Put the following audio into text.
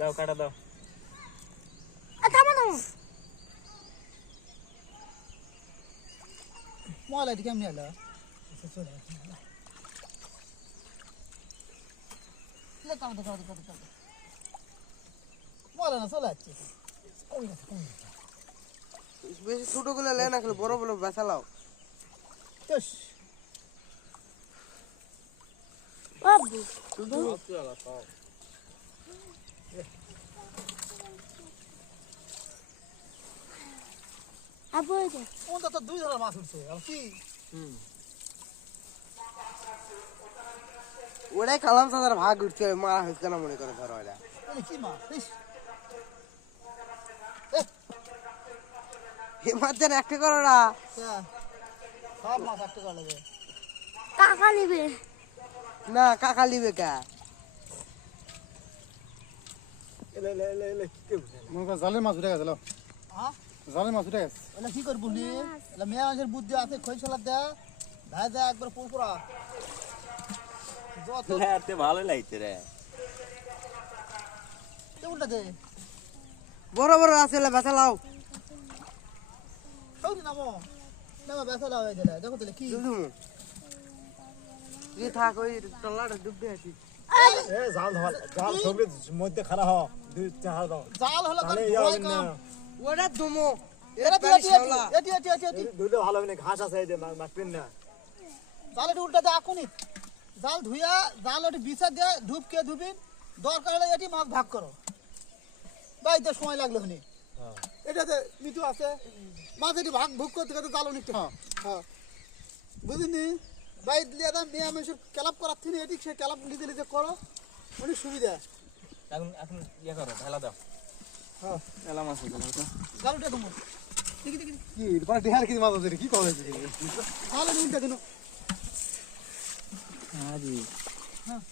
দাও কাটা দাও থামো থামো ময়লা এটা কেমনি এলো চলে ময়লা না চলে যাচ্ছে বেশি ছোট গুলো লে না খেলে বড় বড় বেচা লাও বাবু আবু এটা কোনটা তো দুই ধরনের মাছ উঠছে আর কি ওটাই কালাম সাদার ভাগ উঠছে মারা হয়েছে না মনে করে ধরো এটা এটা কি মাছ ইস এ মাছের একটা করো না সব মাছ একটা করে লাগে কাকা নিবে না কাকা লিবে কা মনে কর জালের মাছ উঠে গেছে লো হ্যাঁ জালের মাছ উঠে গেছে এটা কি করবো নি এটা মেয়ে মানুষের বুদ্ধি আছে খই ছলার দেয়া ভাই দেয়া একবার পুকুরা যত লেতে ভালো লাগছে রে কেমনটা দে বড় বড় আছে বেচা লাও সৌদি নামো নামো বেসা লাও হয়ে গেলে দেখো তাহলে কি দুদু তুই থাক ওই টলাটা ডুববে আছি জাল ধরলে মধ্যে খারাপ হ দুই চার দাও জাল হলো তাহলে কারণ ইয়া ভয় হবে না। কম ওটা দুমো এটা এটি দুইটা ভালো হবে না ঘাস আছে এই যে মারপিন না জালটা উল্টা দে আকুনি জাল ধুইয়া জাল ওটি বিছা দিয়ে ধুপকে ধুবিন দরকার হলে এটি মাছ ভাগ করো বাইতে সময় লাগলো হনি এটাতে মিঠু আছে মাছ এটি ভাগ ভুগ করতে গেলে জাল অনেকটা হ্যাঁ বুঝিনি বাইত লিয়ে দাম মেয়ে মানুষের ক্যালাপ করার থেকে এটি সে ক্যালাপ নিজে নিজে করো অনেক সুবিধা এখন এখন ইয়া করো ঢালা দাও হ্যাঁ এলা মাছ দাও তো জাল উঠে তোমার দেখি দেখি কি পারে ঢের কি মাছ আছে কি করে তাহলে উল্টা দিন আরে হ্যাঁ